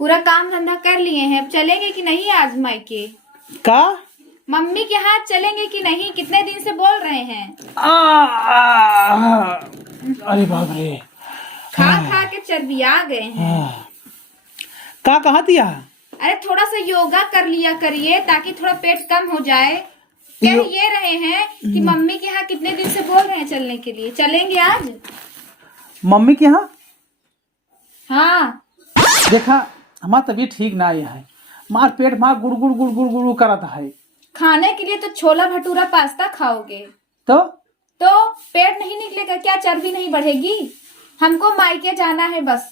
पूरा काम धंधा कर लिए हैं, अब चलेंगे कि नहीं आज मायके? का मम्मी के हाथ चलेंगे कि नहीं? कितने दिन से बोल रहे हैं। अरे बाप रे, खा खा के चर्बिया गए हैं। का कहा दिया? अरे थोड़ा सा योगा कर लिया करिए ताकि थोड़ा पेट कम हो जाए। कह ये रहे हैं कि मम्मी के यहाँ कितने दिन से बोल रहे हैं चलने के लिए, चलेंगे आज? मम्मी के यहाँ? हाँ देखा हमारा तबीयत ठीक ना है, मार पेट मार गुड़ गुड़ गुड़ गुड़ गुड़ करता है। खाने के लिए तो छोला भटूरा पास्ता खाओगे तो पेट नहीं निकलेगा क्या? चर्बी नहीं बढ़ेगी? हमको मायके जाना है बस।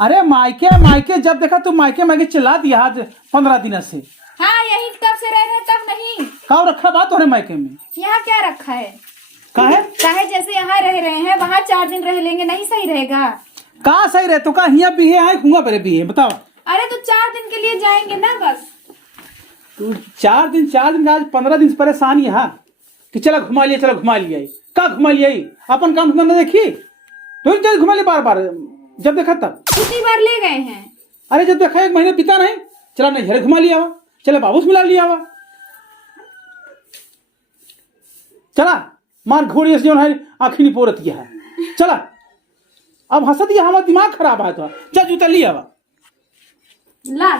अरे मायके मायके जब देखा तू मायके मायके चिल्ला दिया आज 15 दिन से। हाँ यही तब से रह रहे तब नहीं। का रखा बात हो मायके में? यहाँ क्या रखा है? काहे जैसे यहाँ रह रहे हैं वहाँ 4 दिन रह लेंगे, नहीं सही रहेगा? कहाँ सही रहे तो? का यहाँ भी है हुआ परे भी है बताओ। अरे तो 4 दिन के लिए जाएंगे ना बस। तू 4 दिन आज 15 दिन से परेशान यहाँ कि चलो घुमा लिया का घुमा लिया अपन काम धंधा देखी तो घुमा लिया बार बार जब देखा तब। कितनी बार ले गए हैं? अरे जब देखा 1 महीने बीता नहीं, चला नहीं घर घुमा लिया हुआ, चला बाबू से मिला लिया हुआ, चला मार घोड़ी जो है आखिर नहीं पोरत है, चला अब हंस दिया हमारा दिमाग खराब है तो जा जूता लिया हुआ ला।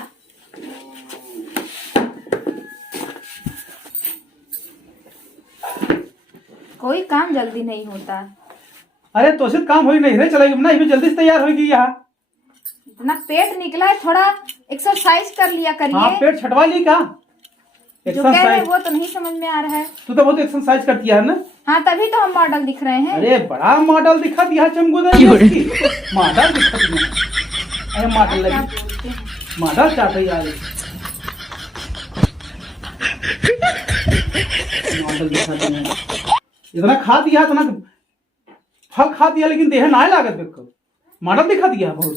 कोई काम जल्दी नहीं होता। अरे तो से काम हो नहीं रहे चलेगी नहीं भी जल्दी से तैयार होगी यहाँ। इतना पेट निकला है, थोड़ा एक्सरसाइज कर लिया करिए। हाँ पेट छटवा ली क्या? जो कह रहे हैं वो तो नहीं समझ में आ रहा है। तू तो बहुत एक्सरसाइज करती है ना। हाँ तभी तो हम मॉडल दिख रहे हैं। अरे बड़ा मॉडल दिखा दिया चमगुदर मॉडल दिखा दिया। अरे मॉडल लगी मॉडल चाहते ही यार मॉडल दिखा दिया। इतना खा दिया इतना फल खा दिया लेकिन देह ना लागत देखो मॉडल दिखा दिया बहुत।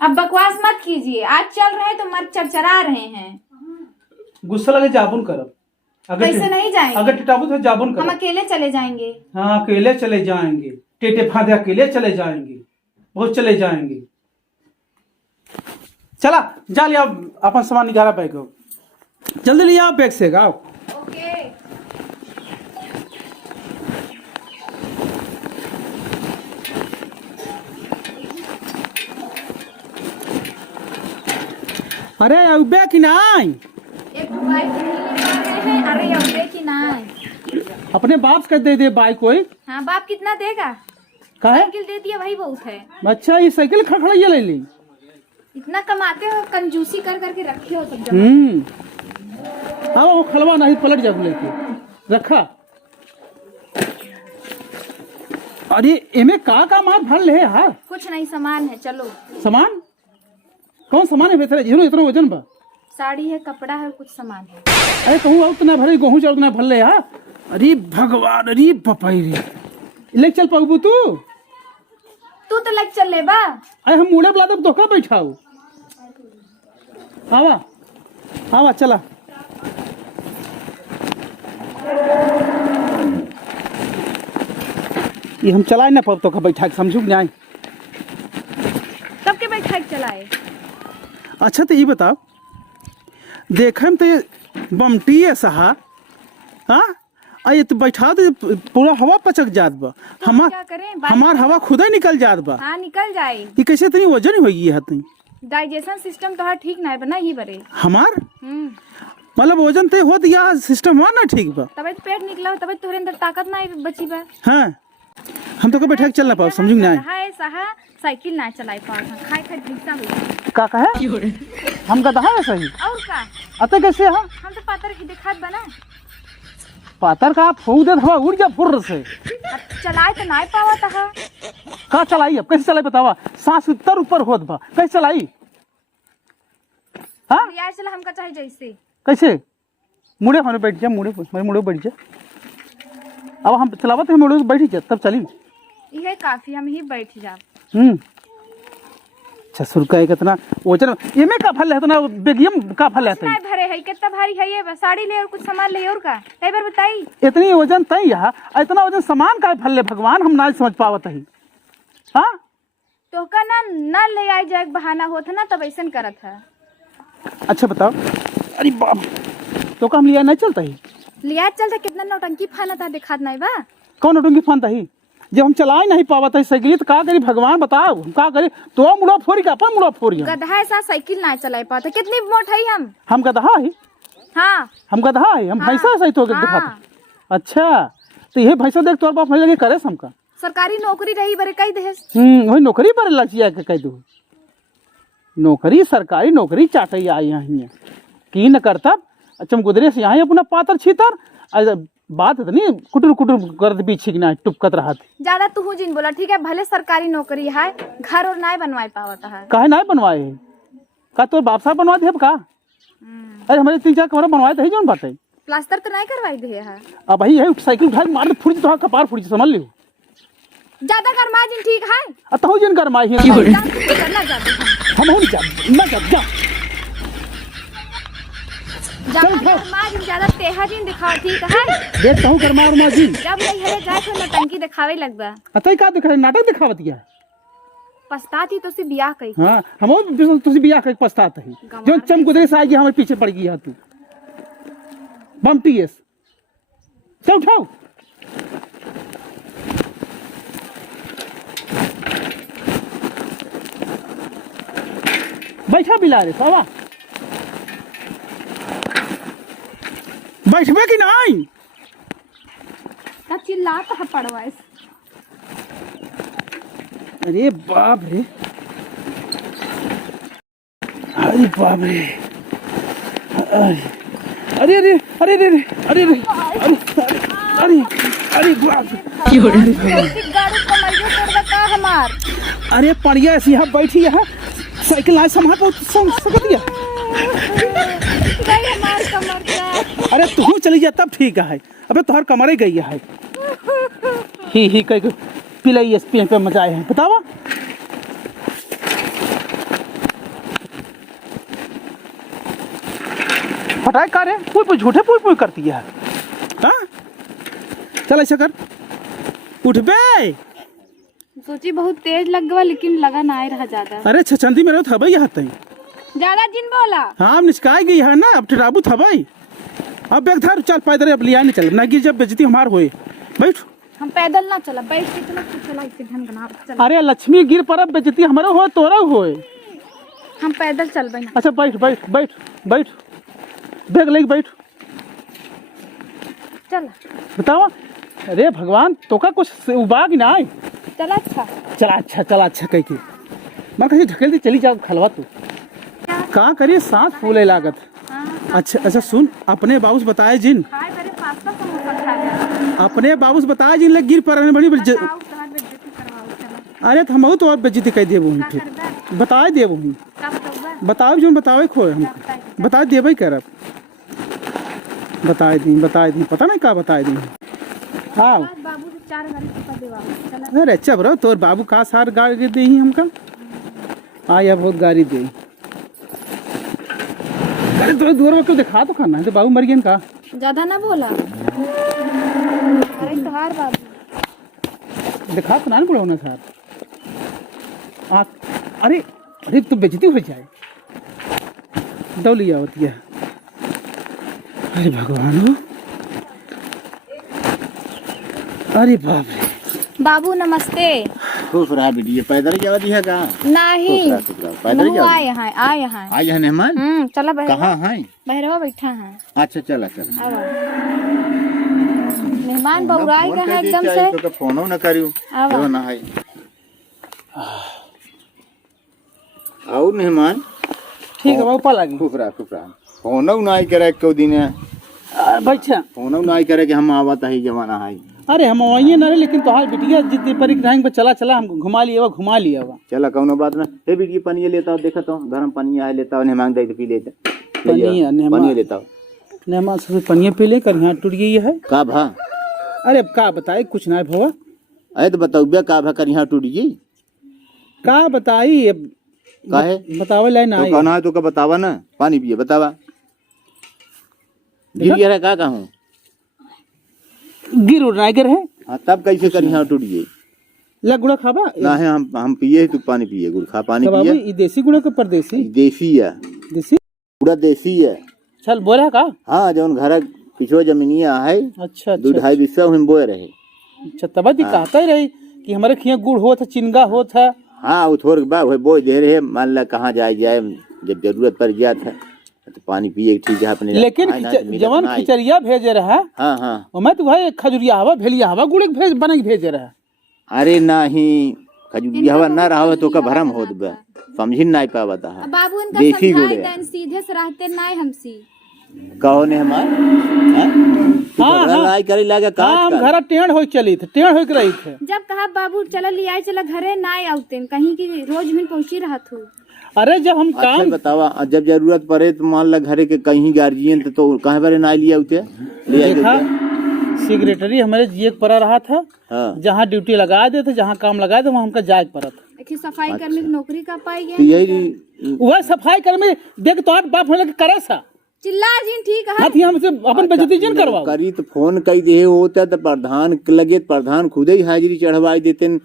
अब बकवास मत कीजिए, आज चल रहे हैं तो मत चरचरा रहे हैं। गुस्सा लगे जाबुन करब। कैसे नहीं जाएंगे? अगर टिटाबू तो जाबुन करब। हम अकेले चले जाएंगे। हाँ अकेले चले जाएंगे, टेटे फादे अकेले चले जाएंगे, बहुत चले जाएंगे। चला जा लिया अपन सामान निकाला बैग को, जल्दी लिया बैग से गाओ। ओके। अरे अबे कि नहीं एक बाइक नहीं ले पा रहे हैं। अरे अबे की नहीं अपने बाप का दे बाइक कोई। हाँ बाप कितना देगा? काहे? साइकिल दे दिया वही बहुत है। अच्छा ये साइकिल खड़खड़ाइए ले ली। इतना कमाते हो, कंजूसी कर करके रखे हो सब जगह। हाँ वो खलवा नहीं पलट जा लेके रखा। अरे एमे का मार भर ले हाँ? कुछ नहीं सामान है, चलो। सामान कौन सामान है? बेहतर इतना वजन बा। साड़ी है, कपड़ा है, कुछ सामान है। अरे कहूँ उतना भरे गेहूँ चावल उतना भर ले हाँ। अरे भगवान अरे पपाई रे ले चल पाऊ तू तो लग चल ले बा। अरे हम मुड़े बुला दे तो का बैठाऊ आवा आवा चला। ये हम चलाए ना पाऊ तो का बैठा समझू नहीं कब के बैठा चलाए। अच्छा तो ये बताओ देखे में तो ये बमटी है सहा हाँ ये तो बैठा दे पूरा हवा पचक जात बा। हमार हवा खुद ही निकल जात बा। हाँ निकल जाए। ये कैसे इतनी वजन होगी है तुम? डाइजेशन सिस्टम तो ठीक ना है बना ही बरे हमार मतलब वजन ते हो दिया सिस्टम हुआ ना ठीक बा। तब पेट निकला तब तोहरे अंदर ताकत ना बची बा। हाँ हम तो बैठा के चल ना पाओ समझू नहीं। हाय सहा साइकिल ना चलाए पाओ खाए खाए भिक्षा हुई का कहे हम का दहा सही और का अते कैसे हम तो पातर की दिखात बना पातर का फूक दे हवा उड़ जा फुर से चलाए तो ना पावत है। का चलाई अब कैसे चलाई बतावा? सांस उत्तर ऊपर होत बा कैसे चलाई? हाँ यार चला हमका चाहे जैसे कैसे मुड़े होने बैठ जा मुड़े मेरे मुड़े बैठ जा। अब हम चलावत है मुड़े बैठ जा तब चली ये काफी हम ही बैठ जा। अच्छा सुरका है कितना वजन ये में का फल है इतना बेगियम का फल है नहीं भरे है कितना भारी है ये साड़ी ले और कुछ सामान ले और का कई बार बताई इतनी वजन तई है इतना वजन सामान का फल है भगवान हम ना समझ पावत है। हाँ तो का ना ले आई जाए बहाना होता ना तब ऐसा करत है। अच्छा बताओ, अरे बाप, तो का हम लिया नहीं चलता ही? लिया चलता कितना नौटंकी फाना था दिखात नहीं बा। कौन नौटंकी फानता ही? जब हम चला ही नहीं पावत है साइकिल तो का करी भगवान बताओ, हम का करी? तो मुड़ा फोरी का अपन मुड़ा फोरी गधा ऐसा साइकिल ना चला पाता। कितनी मोट है हम गधा है? हाँ हम गधा है, हम हाँ, भैंसा सही तो दिखाते। अच्छा तो ये भैंसा देख तोर बाप लगे करे हमका सरकारी नौकरी रही बरे कई देश। वही नौकरी पर लचिया के कह दू, नौकरी सरकारी नौकरी चाटे आई यहाँ की न करता। अच्छा गुदरे से यहाँ अपना पातर छीतर बात है नहीं कुटुर कुटुर कर पीछे की ना टुपकत रहा थी। ज्यादा तू जिन बोला ठीक है, भले सरकारी नौकरी है घर और ना बनवाए पावता है। काहे ना बनवाए का तोर बाप साहब बनवा दे का? अरे हमारे 3-4 कमरा बनवाए थे जोन बात है। प्लास्टर तो नहीं करवाई दे है। अब भाई है साइकिल उठा के मार दे फुट तो कपार फुट समझ लियो। ज्यादा गरमा जिन ठीक है। अतहु जिन कर माई करना जाते हम हो जा ना जा ज्यादा गरमा जिन ज्यादा तेहा जिन दिखाओ ठीक है। देखता हूं कर मार मार जी जब नहीं है जाए तो नटंकी दिखावे लगबा। अतई का दिखा नाटक दिखावत गया। पछताती तो से बियाह कई। हां हम तुसी बियाह के पछतात है जो चम गुदरे से आई हमारे पीछे पड़ गई है तू बमटी एस चल उठाओ। बैठा बिला रे सावा बैठबे कि नहीं? का चिल्लाता है पड़वाइस। अरे बाप रे, अरे बाप रे, अरे अरे अरे अरे अरे अरे अरे अरे बाप अरे पड़िया ऐसी यहाँ बैठी है साइकिल ना संभाल सकती है। अरे तू चली जा तब ठीक है। अबे तुहार कमरे गई है ही कह पिलाई एसपी पे मचाए हैं बतावा। फटाक का रे पुई झूठे पुई करती है। हाँ चल ऐसा कर उठ बे। सोची बहुत तेज लग गया लेकिन लगा ना ही रहा ज्यादा। अरे छचंदी मेरे था भाई यहाँ तई ज्यादा जिन बोला। हाँ निचकाई गई है ना अब टिराबू था भाई। अब बैग था चल पैदल अब लिया नहीं चल ना गिर जब बेइज्जती हमार होए बैठ। हम पैदल ना चला बैठ के चला इससे ढंग ना चल। अरे लक्ष्मी गिर पर अब बेइज्जती हमारे होए तोरा होए। हम पैदल चल बना। अच्छा बैठ बैठ बैठ बैठ बैग लेके बैठ चल बतावा। अरे भगवान तो का कुछ उबाग ना आए। चला अच्छा चला अच्छा कह के मैं कहीं ढकेल दी चली जा खलवा तू का करिए सांस फूले लागत। अच्छा सुन अपने बाबूस बताए जिन अपने बाबूस बताए जिन लग गिर पर बड़ी अरे तो हम तो और बेइज्जती कह देबो फिर बताए देबो बताओ जो बतावे खोए हम बता देबे करब बताए दी पता नहीं का बताए दी। हाँ अरे अच्छा ब्रो तोर बाबू का सार गाड़ी दे ही हमका आया बहुत गाड़ी दे। अरे तो दूर में क्यों दिखा तो खाना है तो बाबू मर गया का ज्यादा ना बोला। अरे तोहार बाबू दिखा तो ना बोला ना सर। अरे अरे तो बेइज्जती हो जाए दौलिया होती है। अरे भगवान अरे बाप रे। बाबू नमस्ते। खुश रहा बेटी। पैदल जा रही है का? नहीं पैदल जा आए हैं आज है मेहमान। चला कहाँ है? बहरवा बैठा है। अच्छा चला मेहमान बउराई गए हैं एकदम से तो फोनो न करियो जो ना है। आओ मेहमान ठीक है बाबू पा लगी खुश रहा फोनो ना करे को दिन बच्चा फोनो ना करे कि हम आवत है जमाना है। अरे हम वही ना रहे लेकिन तोहार बिटिया जितनी परिक्रांग पे चला हम घुमा लिया चला कौनो बात ना। हे बेटी पानी लेता हूँ देखा तो गरम पानी आए लेता हूँ मांग दे पी लेते पानी लेता हूँ नेमा से पनिया पी ले कर यहाँ टूट गई है का भा। अरे अब का बताए कुछ ना भवा। अरे तो बताओ का भा कर यहाँ टूट गई का बताई का है बतावे लाइन तो आई कहना है तो का बतावा ना पानी पिए बतावा गिर गया है का कहूँ गिर उड़ है। हाँ तब कैसे कर यहाँ टूट गई ला गुड़ा खाबा ना है हम पिए तू पानी पिए गुड़ खा पानी तो बाबू पिए ये देसी गुड़ा के परदेसी देसी है देसी पूरा देसी है चल बोला का हाँ जौन घर पिछो जमीनिया है अच्छा 2-2.5 बिस्सा हम बोए रहे अच्छा तब भी कहता ही रही कि हमारे खिया गुड़ होता चिनगा होता हाँ वो थोड़े बा वही बोए दे रहे मान ला कहाँ जाए जब जरूरत पड़ गया था तो पानी पिए ठीक है अपने लेकिन जवान खिचड़िया भेजे रहा हाँ हाँ मैं तो भाई खजुरिया हवा भेलिया हवा गुड़ भेज बना के भेजे रहा अरे नहीं खजूरिया हवा ना रहा तो का भरम हो दबे समझ नहीं पावा था अब बाबू इनका देसी गुड़ समझाए है देन सीधे से रहते नहीं हमसी कहो ने हमार हाँ हाँ करे लगे हम घर टेढ़ हो चली थे टेढ़ हो के रही थे जब कहा बाबू चला लिया चला घरे ना आउते कहीं की रोज भी पहुंची रहा थू अरे जब हम अच्छा काम बतावा जब जरूरत पड़े तो मान ला घरे के कहीं गार्जियन तो कहाँ बारे ना लिया उते ले देखा सेक्रेटरी हमारे जी पड़ा रहा था हाँ जहाँ ड्यूटी लगा देते जहाँ काम लगा दे वहाँ हमका जायज पड़ा था देखिए सफाई कर्मी की नौकरी का पाई तो गया यही वह सफाई कर्मी देख तो आप बाप होने के करे सा चिल्ला जिन ठीक है हाथी हमसे अपन बेइज्जती जिन करवाओ करी तो फोन कई दे होता तो प्रधान लगे प्रधान खुद ही हाजिरी चढ़वाई देते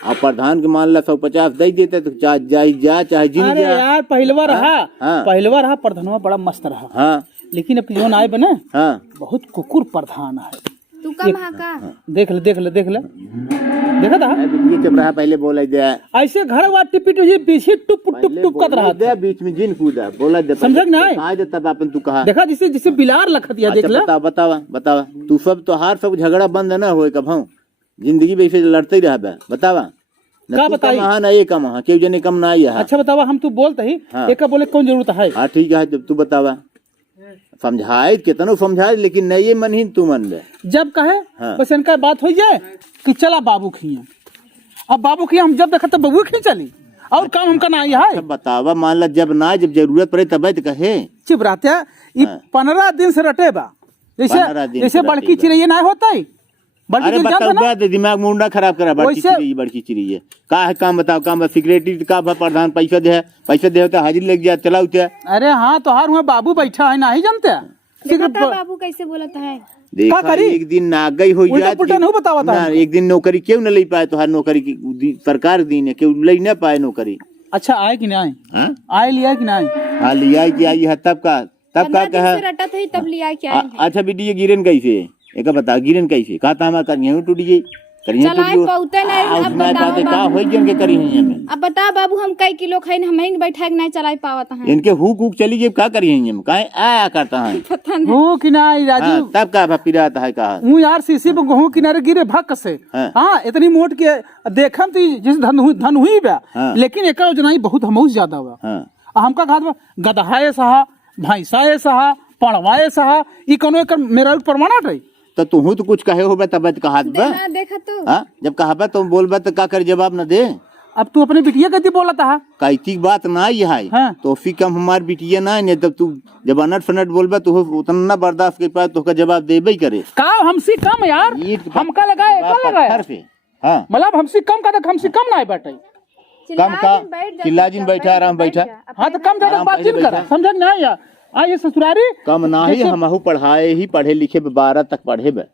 और प्रधान के मान ला 150 दे देते तो चाहे जिन अरे जा यार पहलवा रहा हाँ। पहलवा रहा प्रधानवा बड़ा मस्त रहा हाँ लेकिन अब जोन आए बने हाँ बहुत कुकुर प्रधान है तू कम हा का देख ले देखा था ये चप रहा पहले बोला दे ऐसे घर वा टिपी टुजी पीछे टुप टुप टुप कर रहा दे बीच में जिन कूदा बोला दे समझ ना आए? कहा दे तब अपन तू कहा देखा जिसे जिसे बिलार लखत दिया देख अच्छा ले बतावा तू सब तो हार सब झगड़ा बंद ना होए कब हम जिंदगी में ऐसे लड़ते ही रहबे बतावा का बताई ना ये कम हाँ केहू जने कम ना आई है अच्छा बतावा हम तू बोलते ही हाँ। एक बोले कौन जरूरत है हाँ ठीक है जब तू बतावा समझाए कितनो समझाए लेकिन नहीं ये मन ही तू मन ले जब कहे हाँ। बस इनका बात हो जाए कि चला बाबू खिया अब बाबू खिया हम जब देखा तब बबू खी चली और काम हमका ना है सब बतावा मान ला जब ना जब जरूरत पड़े तब तो कहे चिप रहते ये 15 दिन से रटे बा 15 दिन जैसे से बड़की रटे बा। चिड़ैया ना होता है बड़की अरे चिड़िया जानता बताओ दिमाग मुंडा खराब करा बड़की चिड़ी है का है काम बताओ काम सिक्योरिटी का प्रधान पैसा दे तो हाजिर लग जाए चलाओ ते अरे हाँ तो हर वहाँ बाबू बैठा है नहीं जानते देखा था बाबू कैसे बोलता है देखा करी? एक दिन ना गई हो उल्टा जाए पुल्टा नहीं बतावा था ना एक दिन नौकरी क्यों न ले पाए तो हर नौकरी की सरकार दी ने क्यों ले न पाए नौकरी अच्छा आए कि नहीं हाँ आए लिया कि नहीं हाँ लिया कि आई है तब का 15 दिन कहा से रटा था ही तब लिया क्या है अच्छा बेटी ये गिरन कैसे एक बता गिरन कैसे कहा था हमारा करिए टूट गई करिए चलाए पौते नहीं अब उसमें बताओ बात का बाबू हो जन के करी है हमें अब बता बाबू हम कई किलो खाई हम ही बैठा के नहीं चला पावत हैं इनके हुक चली गई का करिए हम काहे आया करता है पता नहीं वो कि नहीं राजू हाँ, तब का पिराता है कहा हूँ यार शीशी पे गेहूं किनारे गिरे भक से हाँ। हाँ इतनी मोट के देखम तो जैसे धन हुई बा हाँ। लेकिन एक उतना बहुत हमहू ज्यादा हुआ हाँ हमका कहा गदहाए सहा भैंसाए सहा पड़वाए सहा ई कोनो एक मेरा प्रमाण है तो तू तो कुछ कहे हो तब कहा देखा देखा तो हाँ जब कहा तो बोल तो का कर जवाब न दे अब तू अपने बिटिया कति बोला था कैती बात ना ही है हाँ। तो फी कम हमार बिटिया ना है तब तू जब अनट फनट बोलबा तो उतना बर्दाश्त कर पाए तो का जवाब देबे करे का हमसे कम यार हमका लगाए का लगाए पे हाँ मतलब हमसे कम का देख हमसे कम ना बैठे कम का चिल्ला जिन बैठा आराम बैठा हाँ तो कम ज्यादा आराम बातचीत पहले कर बैठा। समझ ना आया आइए ससुरारी कम ना ही हमहू पढ़ाए ही पढ़े लिखे 12 तक पढ़े बे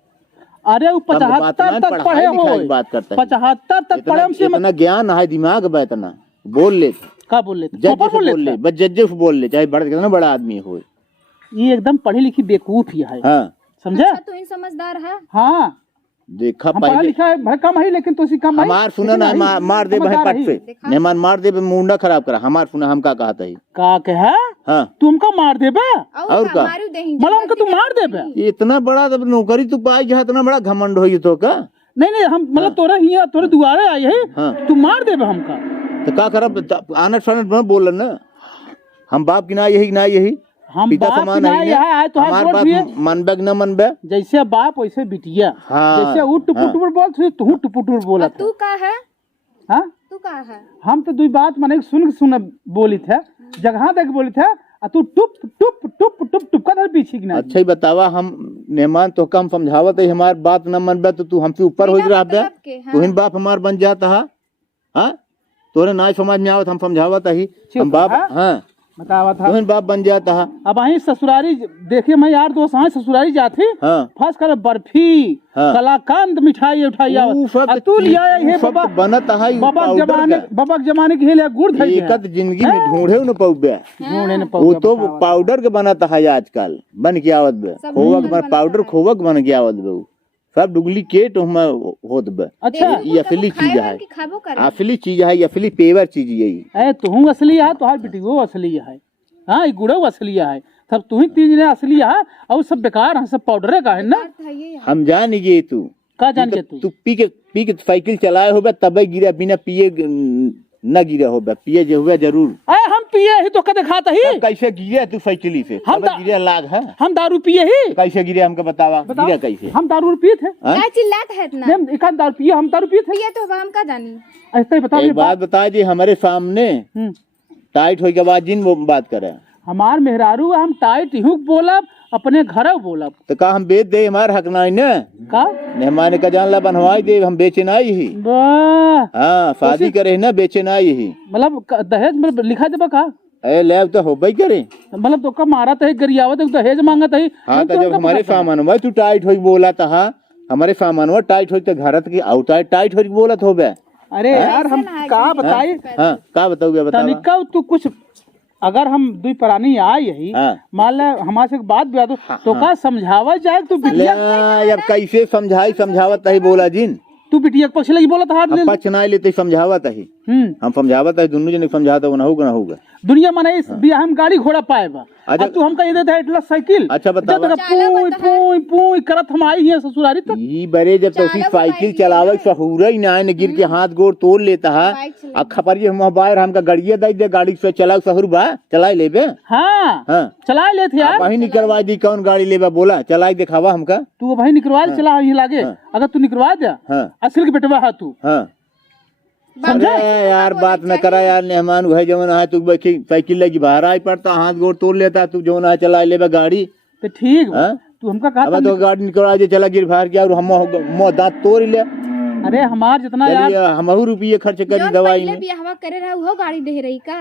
अरे वो 75 तक पढ़े हो बात करता है 75 तक पढ़े हमसे इतना ज्ञान है दिमाग बा इतना बोल ले का बोल लेते जज पापा बोल बोल ले लेते बस जज बोल ले चाहे बड़ा कितना बड़ा आदमी हो ये एकदम पढ़ी लिखी बेवकूफ ही है हाँ समझे अच्छा तू ही समझदार है हाँ देखा हम पढ़ा पहले लिखा है भाई कम है लेकिन तो उसी कम है हमार सुना ना मार दे भाई पट पे मेहमान मार दे मुंडा खराब करा हमार सुना हम का कहता है का कहे हाँ तुमका मार देबे और का? मारू देही मतलब हमका तू मार देबे ये इतना बड़ा तब नौकरी तू पाई जहाँ इतना बड़ा घमंड हो तो का नहीं हम मतलब तोरा हिया तोरे दुआरे आए है हाँ। तू मार देबे हमका तो का करब आनट फानट न बोलन ना हम बाप की ना यही हम पिता बाप समान ना है यहाँ आए तो हमार बात मनबे न मनबे जैसे बाप वैसे बिटिया हाँ, जैसे वो टुपुटुपुर बोल तू टुपुटुपुर बोला तू का है हाँ तू का है हम तो दुई बात माने सुन बोली थे जगह देख बोली थे आ तू टुप टुप टुप टुप टुप का पीछे की ना अच्छा ही बतावा हम मेहमान तो कम समझावत है हमार बात न मनबे तो तू हमसे ऊपर हो रहा बे तू हिन बाप हमार बन जाता है हाँ तोरे ना समझ में आवत हम समझावत ही हम बाप हाँ बतावा था तुहन बाप बन जाता है। अब અહીં ससुरारी देखे मैं यार दोस्त અહીં ससुरारी जाती हाँ फर्स्ट कर बर्फी हाँ। कलाकंद मिठाई उठाई ऊ सब तू लिया है ऊ सब बाबा बनत है बबक जमाने के लिए गुड़ धर एकत जिंदगी में ढूंढे न पौबे ढूंढे न वो तो पाउडर के बनत है आजकल बन के आवत बे खोवा के पाउडर खोवा के बन के आवत बे सब डुप्लीकेट में होत बे। अच्छा ये असली चीज है कि खाबो कर असली चीज है असली पेवर चीज यही ए तू असली है तोहार बेटियो असली है हाँ ये गुड़ो असली है सब तू ही तीन जने असली है और सब बेकार है सब पाउडर का है ना हम जान गए तू का जान के तू तू पी के साइकिल चलाए होबे तबे गिरा बिना पिए न गिरा होबे पिए जो हुए जरूर अरे हम पिए ही तो कदे खाता ही तब कैसे गिरे तू साइकिली से हम तबे गिरे लाग है हम दारू पिए ही कैसे गिरे हमको बतावा गिरा कैसे हम दारू पिए थे हाँ? क्या चिल्लात है इतना हम एक दारू पिए हम दारू पिए थे ये तो हम का जानी ऐसे ही बता एक बात बता जी हमारे सामने टाइट हो के बाद जिन वो बात करे हमार मेहरारू हम टाइट ही बोलब अपने घर बोलब तो का हम बेच दे हमार हक नहीं न का मेहमान का जान ला बनवाई दे हम बेचे नहीं ही वाह हाँ शादी करे ना बेचे नहीं ही मतलब दहेज में लिखा देबा का ए लैब तो होबे करे मतलब तो का मारत है गरियावत है दहेज मांगत है हाँ तो जब हमारे सामान में तू टाइट हो बोला था हमारे सामान में टाइट हो तो घर की आउट टाइट हो बोलत होबे अरे यार हम का बताई हाँ का बताओगे बता तनिका तू कुछ अगर हम दुई प्राणी आए यही हाँ। मान ले हमारे से बात भी तो का समझावा जाए तू बिटिया अब कैसे समझाई समझावत ही बोला जिन तू बिटिया के पक्ष लगी बोलत हाथ ले पच ना लेते समझावत ही हम समझावत है दोनों जने समझाता ना होगा दुनिया में नहीं बियाह हम गाड़ी घोड़ा पाएबा अच्छा। तू हमका ये देता है इतला साइकिल अच्छा बताओ पूई पूई पूई करत हम आई है ससुरारी तक ई बरे जब तो उसी साइकिल चलावे सहूरा ही ना है गिर के हाथ गोड़ तोड़ लेता है आ खपरिए हम बाहर हमका गड़िया दे दे गाड़ी से चलाओ सहूर बा चलाई लेबे हाँ हाँ चला लेते यार वही निकलवा दी कौन गाड़ी लेबा बोला चलाई दिखावा हमका तू भाई निकलवा चला ये लागे अगर तू निकलवा दे असल के बेटवा है तू हाँ अरे यार बात न करा यार मेहमान वह जवन है तू बैठी साइकिल लगी बाहर आई पड़ता हाथ गोड़ तोड़ लेता तू जो ना चला लेबा गाड़ी तो ठीक हाँ? तू हमका कहा अब तो गाड़ी निकलवा दे चला गिर बाहर के और हम मुंह दांत तोड़ ले अरे हमार जितना यार हमहू रुपये खर्च करी दवाई में बियाह करे रहा वो गाड़ी दे रही का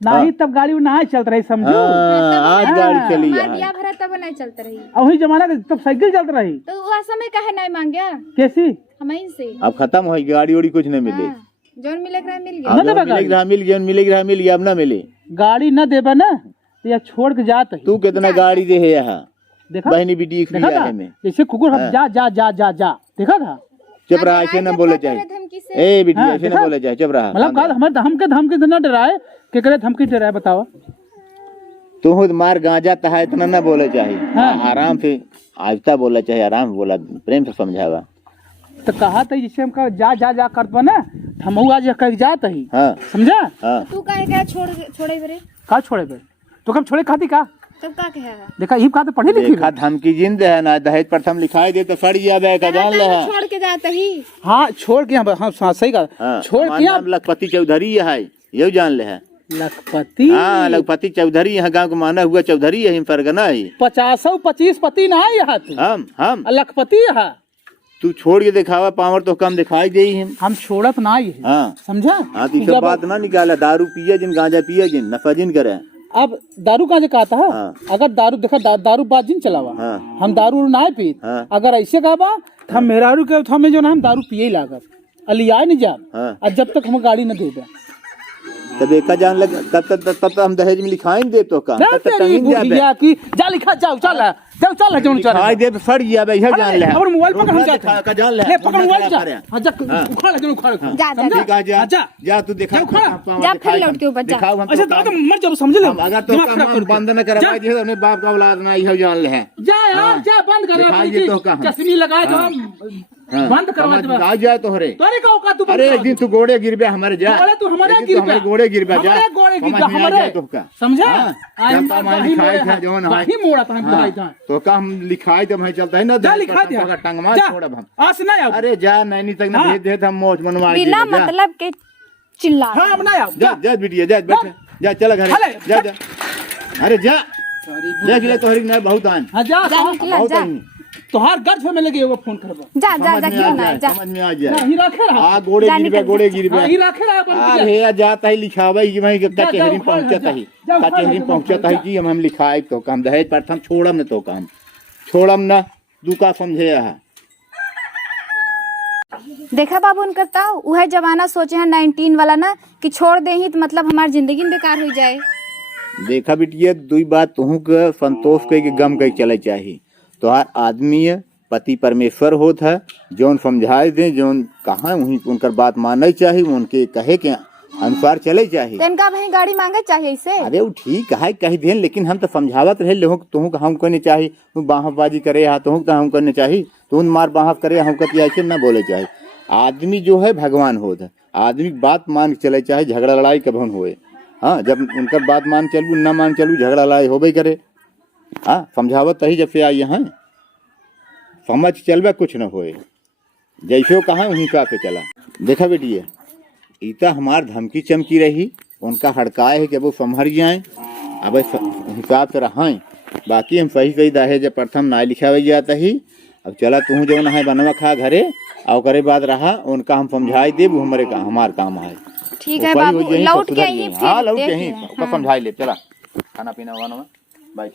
नहीं तब गाड़ी ना चलत रही समझो आज गाड़ी चली हमार बियाह भरा तब नहीं चलत रही वही जमाना के तब साइकिल चलत रही तो वो समय काहे नहीं मांगया कैसी हमही से अब खत्म हो गाड़ी उड़ी कुछ नहीं मिले जोन मिले मिल गया अब जो मिलेगा मिल गया अब ना मिले गाड़ी न देबा ना तो या छोड़ के जात है तू कितना गाड़ी दे है यहाँ देखा बहनी बेटी देखा था जैसे कुकुर हम जा जा जा जा जा देखा था चुप रहा ऐसे न बोले चाहिए ए बेटी ऐसे न बोले चाहिए चुप रहा मतलब काल हमारे धमके न डराए के करे धमकी डराए बताओ तू खुद मार गांजा है इतना न बोले चाहिए आराम से आजता बोला चाहिए आराम बोला प्रेम से समझावा तो कहा था जिससे हम जा जा जा कर ना हम आज कह जात ही हाँ समझा तू काहे क्या छोड़े बरे का छोड़े बे तो कब छोड़े खाती का तब का कहेगा देखा ई का तो पढ़ी लिखी देखा धमकी जिंद है ना दहेज प्रथम लिखाई दे तो फट जावे का जान ले छोड़ के जाता ही हाँ छोड़ के हाँ सही का छोड़ के नाम लखपति चौधरी है ये जान ले है लखपति हाँ लखपति चौधरी यहाँ गाँव का माना हुआ चौधरी है परगना है 50-25 पति ना यहाँ तू हम लखपति यहाँ तू छोड़ के दिखावा पावर तो कम दिखाई दे हम छोड़त ना ही हाँ समझा हाँ तो सब बात ना निकाला दारू पिए जिन गांजा पिए जिन नफा जिन करे अब दारू कहाँ से कहता है अगर दारू देखा दारू बात जिन चलावा हम दारू ना पी अगर ऐसे कहबा तो हम मेहरारू के हमें जो ना हम दारू पिए लागत अलिया नहीं जा जब तक हम गाड़ी न देगा तब एक जान लग तब हम दहेज में लिखाई दे तो का की जा लिखा जाओ चल जाओ चल जोन चल लिखाई दे तो फट गया भाई यह जान ले और मोबाइल पकड़ हम जाते का जान ले ले पकड़ मोबाइल जा जा उखाड़ ले उखाड़ जा जा जा तू दिखा जा फिर लौट के ऊपर जा अच्छा तो मर जा समझ ले अगर तो बंद न करवाई दे अपने बाप का औलाद ना यह जान ले जा यार जा बंद कर चश्मी लगा जो हम बंद करवा दे आ जाए तोहरे तोरे का औकात तू अरे एक दिन तू गोड़े गिरबे हमारे जा गोड़े तू हमारे गिरबे गोड़े गिरबे जा हमारे गोड़े गिरबे हमारे समझा हम लिखाई था जो ना ही मोड़ा था हम बताई था तो का हम लिखाई तो मैं चलता है ना जा लिखा दिया टंगमा छोड़ब हम आज ना आओ अरे जा नैनी तक ना भेज दे हम मौज मनवा बिना मतलब के चिल्ला हां अब ना आओ जा जा बिटिया जा बैठ जा चल घर जा जा अरे जा देख ले तोहरी ना बहुत आन हां जा बहुत आन तोहार गर्ज में लगे एगो फोन करबो जा जा जा क्यों ना जा समझ में आ जाए नहीं रखे रहा आ गोड़े जा गिरबे निकल, गोड़े जा। गिरबे ही रखे रहा अपन आ पिया। भैया जाता है लिखावे कि भाई जा, कचहरी में जा, पहुंचता जा, है जा, कचहरी में जा, पहुंचता जा। है कि हम लिखाए तो काम दहेज प्रथम छोड़म न तो काम छोड़म न दुका समझे है देखा बाबू उनकर ताऊ उहे जमाना सोचे हैं 19 वाला ना कि छोड़ दे ही तो मतलब हमारी जिंदगी में बेकार हो जाए। देखा बिटिया दुई बात तुहू के संतोष कई के गम कई चले चाहिए तोहार आदमी पति परमेश्वर होत है जौन समझाए दे जौन कहाँ वहीं उनकर बात माने चाहिए उनके कहे के अनुसार चले चाहिए तो इनका वही गाड़ी मांगे चाहिए इसे। अरे वो ठीक है कह देन लेकिन हम तो समझावत रहे लोग तुहू हम करने चाहिए तू बाहबाजी करे हा तुहू तो हम करने चाहिए तू मार बाहब करे हम कति ऐसे ना बोले चाहिए आदमी जो है भगवान होत है आदमी बात मान के चले चाहे झगड़ा लड़ाई कभी होए हाँ जब उनका बात मान चलू ना मान चलू झगड़ा लड़ाई होबे करे हाँ समझावत तही जब से आई हैं समझ चलबे कुछ न होए जैसे वो कहा वहीं पे चला देखा बेटिए इतना हमार धमकी चमकी रही उनका हड़काए है कि वो संभर जाए अब हिसाब से रहें बाकी हम सही सही दहेज प्रथम ना लिखावे जाता ही अब चला तू जो ना है बनवा खा घरे और करे बाद रहा उनका हम समझाई दे वो हमारे हमार काम है ठीक है बाबू लौट के ही हाँ लौट के देख ही लें। समझाई ले चला खाना पीना वाना बाय